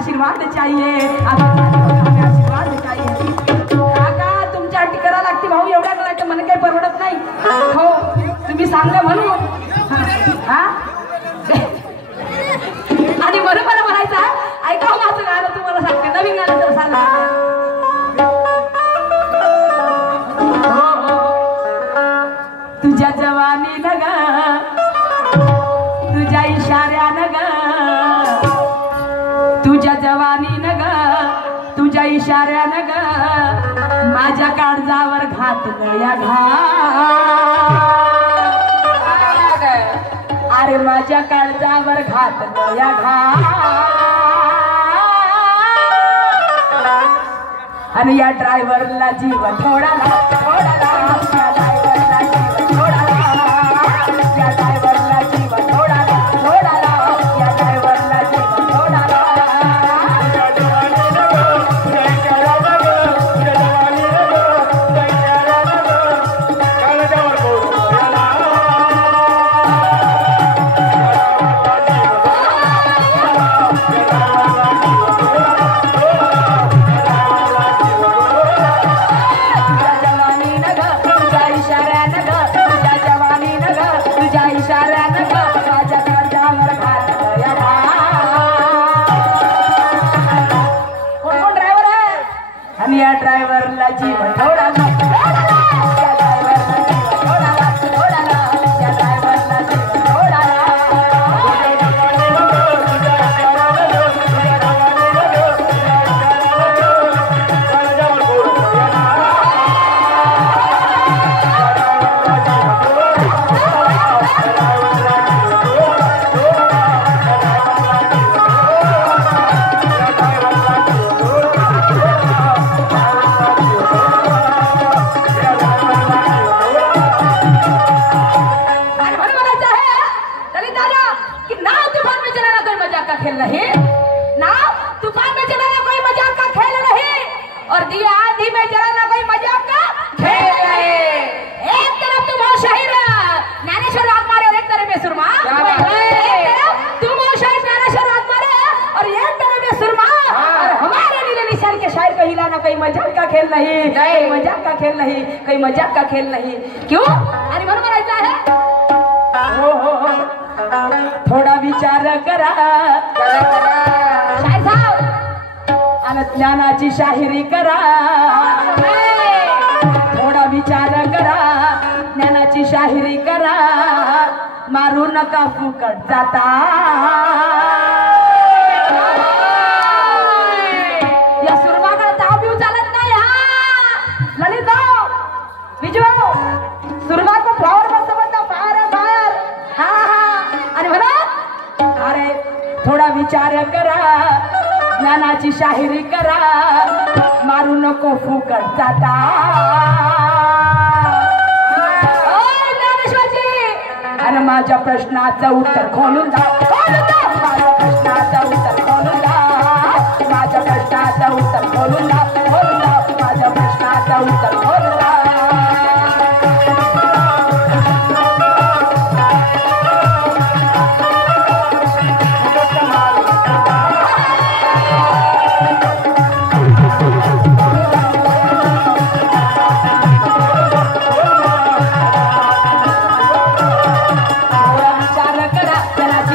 आशीर्वाद चाहिए, हमें आशीर्वाद चाहिए। काका तुमच्यासाठी करा लागते भाऊ, एवढ्या करायचं मला काही परवडत नाही हो, तुम्ही सांगा म्हणून हा आणि म्हणून मला म्हणायचं ऐका माझं गाणं तुम्हाला सांगते, नवीन गाणं तर सांगा तुझ्या जवानीनं ग, तुझ्या इशाऱ्यानं ग, तुझ्या जवानीनं ग, तुझ्या इशाऱ्यानं ग, माझ्या काळजावर घातलं या अरे माझ्या काळजावर घातलं या आणि या ड्रायव्हरला जीव थोडाला थोडाला, ड्रायव्हरला जीव थोडाला कोई मजाक का खेल नहीं क्यों आणि म्हणून म्हणायचं आहे हो हो थोडा विचार करा शाहीर साहेब आणि ज्ञानाची शाहिरी करा, थोडा विचार करा ज्ञानाची शाहिरी करा, मारू नका फुकट जाता या सुरमाकडे ताव बिव चालत नाही हा ललित सुरमा को फ्लावर में समझना फायर है फायर हा हा आणि म्हणा अरे थोडा विचार करा ज्ञानाची शाहिरी करा, मारू नको फुकट जाता ज्ञानेश्वरजी आणि माझ्या प्रश्नाचं उत्तर खोलून दा, माझ्या प्रश्नाचं उत्तर खोलून दा, माझ्या प्रश्नाचं उत्तर खोलून दा, माझ्या प्रश्नाचं उत्तर खोलून दा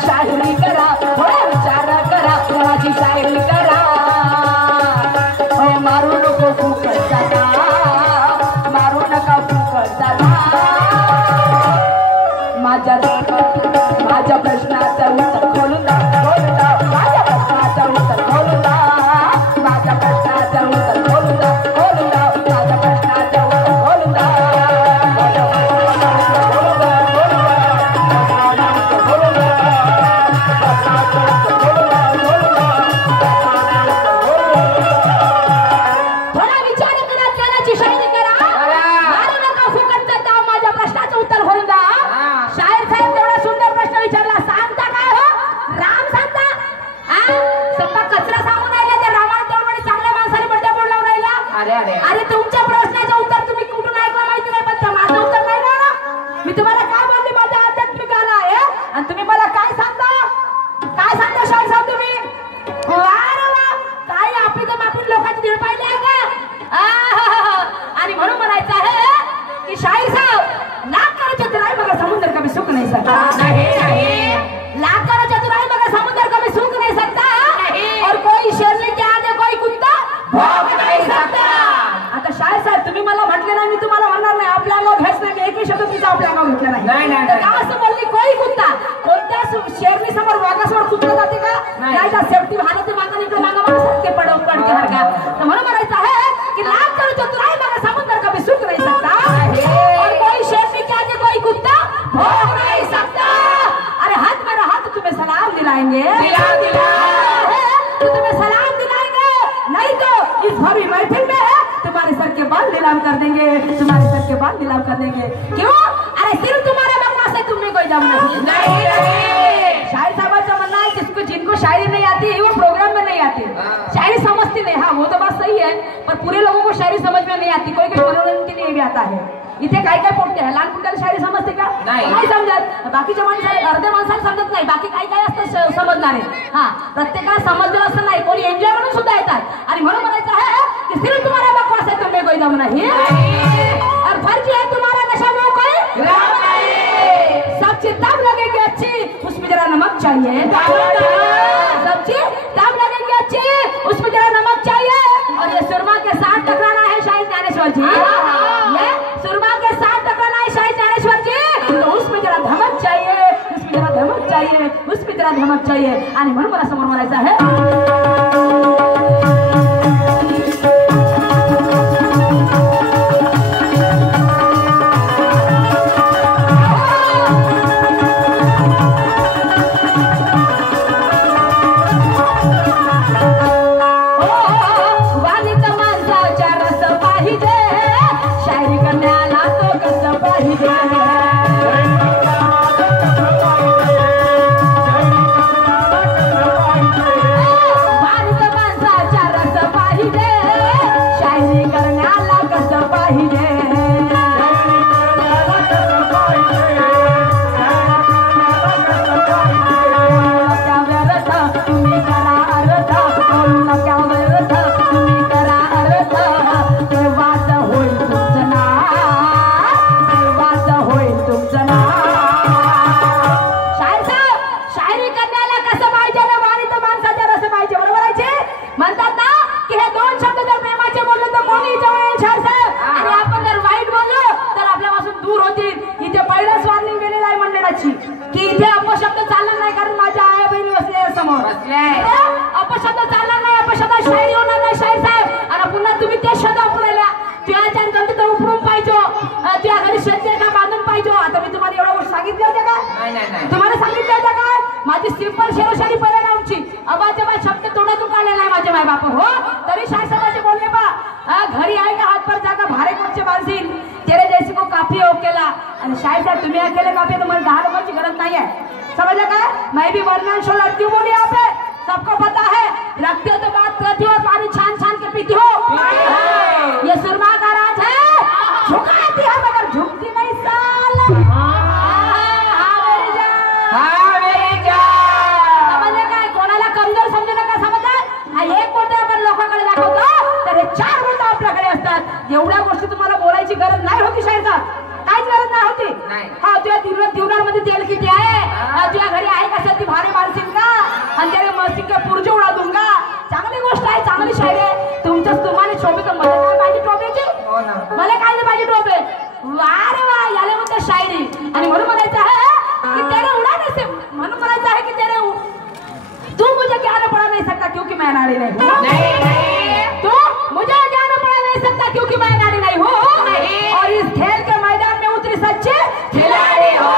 शाहिरी करा, थोडा विचार करा पाहिजे का? आणि म्हणून म्हणायचं आहे की शाहीर साहब लाख करो चतुराई मगर समुद्र कभी सूख नहीं सकता. लाख करो चतुराई मगर समुद्र कभी सूख नहीं सकता. और कोई शेरनी के आगे कोई कुत्ता भौंक नहीं सकता. आता शाहीर साहेब तुम्ही मला म्हटले नाही, मी तुम्हाला म्हणणार नाही आपल्या अंगावर घेत नाही, मी एकही शब्द तुमचा आपल्या अंगावर घेतला नाही. का असं बोलली कोई कुत्ता? कोणत्या शेरनी समोर वाघासमोर कुत्रा जाते का? नाही का? सेफ्टी भालाचे मागणी इकडे मागा सारखे पडते हर का. तर म्हणून म्हणायचं आहे की लाख करो चतुराई मगर समुद्र कभी सूख नहीं सकता. और कोई शेरनी के आगे कोई कुत्ता भौंक नहीं सकता. अरे हाथ मेरा हाथ तुम्हें सलाम दिलाएंगे, तो तुम्हें सलाम दिलाएंगे, नहीं तो इस भरी महफिल में तुम्हारे सर के बाल नीलाम कर देंगे, तुम्हारे सर के बाल नीलाम कर देंगे. क्यों? अरे सिर्फ तुम्हारा बकवास है, तुम्हें कोई दम नहीं. शायरी साहबाचा म्हणणं आहे जिसको जिनको शायरी नहीं आती है वो प्रोग्राम में नहीं आते. शायरी समझती नहीं. हाँ वो तो बात सही है, पर पूरे लोगों को शायरी समझ में नहीं आती. कोई मनोरंजन के लिए भी आता है. इथे काय काय पोटते आहे लहान मुलाला शायरी समजते का? नाही समजत. बाकीच्या माणसाला अर्ध्या माणसाला समजत नाही. बाकी काय काय असतं समजणारे. हा प्रत्येकाला समजलं असं नाही, कोणी एन्जॉय म्हणून सुद्धा येतात. आणि म्हणून म्हणायचं आहे की सिर्फ तुम्हारा बकवास है, तुम्हें कोई दम नहीं. और फर्जी है तुम्हारा नशा में कोई राम नहीं. सब्जी तब लगेगी अच्छी उसमें जरा नमक चाहिए. सब्जी तब लगेगी अच्छी उसमें जरा नमक चाहिए. और ये सुरमा के साथ टकराना है शायद ज्ञानेश्वर जी. ये सुरमा के साथ टकराना है शायद ज्ञानेश्वर जी. तो उसमें जरा धमक चाहिए, उसमें जरा धमक चाहिए, उसमें जरा धमक चाहिए. आणि म्हणून मला समोर म्हणायचं आहे की इथे अपशब्द चालणार नाही, कारण माझ्या आई बहिणी बसले समोर. अपशब्द चालणार नाही, अपशब्द शायरी होणार नाही शाहीर साहेब. आणि पुन्हा तुम्ही ते शब्द वापरल्या तुझ्या गमतीत उपरून पाहिजे, तुझ्या घरी शेती का बांधून पाहिजे. आता मी तुम्हाला एवढ्या गोष्टी सांगितल्या होत्या का? तुम्हाला सांगितलं होत्या काय? माझी सिंपल शेरोशायरी पर्याय आमची अबाजबा शब्द तोंडातून काढले नाही माझे माय बाप. हो तरी शाहीर साहेबाचे बोलले बा घरी आहे का हात पर जागा भारे कोणचे बांधील तेरे जैसे को काफी हो केला. आणि शाहीर साहब तुम्ही अकेले काफी तो मला 10 लोगों की गरज नहीं है. समझ लगा? मैं भी वर्णन शो लड़ती हूँ बोली यहाँ पे, सबको पता है. रखती हो तो बात करती हो, पानी छान छान के पीती हो. ये सुरमा का राज है, झुकाती है मगर झुकती नहीं साला. मेरी जान. समझ लगा? कोणाला कमजोर समजू नका. समजा एक बोलतो आपण लोकांकडे दाखवतो तर 4 बोलतो आपल्याकडे असतात. एवढ्या गोष्टी तुम्हाला बोलायची गरज नाही होती शाहीर साहब, काहीच गरज नाही होती. हा तुझ्या दिवनामध्ये तेल किती आहे, तुझ्या घरी आहे का शेती भारे मारशील का, आणि त्याने मस्ती के पुरजे उडा दूंगा. चांगली गोष्ट आहे, चांगली शायरी आहे. तुमच्याच तुम्हाला शोभे तर मला काय पाहिजे टोपेची, मला काय नाही पाहिजे टोपे. वारे वा याला म्हणते शायरी. आणि म्हणून म्हणायचं आहे की तेरे उडा नसे, म्हणून म्हणायचं आहे की तेरे तू मुझे ज्ञान पढ़ा नहीं सकता क्योंकि मैं नारी नहीं हूँ. तू मुझे ज्ञान पढ़ा नहीं सकता क्योंकि मैं नारी नहीं हूँ. और इस खेल के मैदान में उतरी सच्चे खिलाड़ी हो.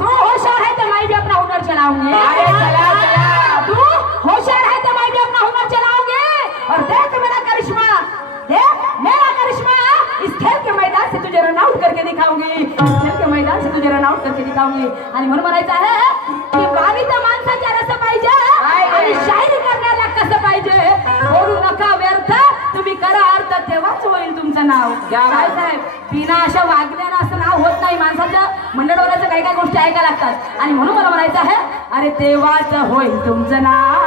तू होशियार है तो मैं भी अपना हुनर चलाऊंगी. तू होशियार है तो मैं भी अपना हुनर चलाऊंगी. और देख मेरा करिश्मा, देख मेरा करिश्मा. इस खेल के मैदान से तुझे रन आउट करके दिखाऊंगी, इस खेल के मैदान से तुझे रन आउट करके दिखाऊंगी. आणि म्हणून म्हणायचं आहे की वावी तर माणसाच्या रस पाहिजे आणि शायरी करण्याला कसं पाहिजे. बोलू नका व्यर्थ, तुम्ही करा अर्थ, तेव्हाच होईल तुमचं नाव. काय साहेब बिना अशा वागण्यानं असं नाव होत नाही. माणसाच्या मंडळवराचं काही काही गोष्टी ऐकायला लागतात. आणि म्हणून मला म्हणायचं आहे अरे तेव्हाच होईल तुमचं नाव.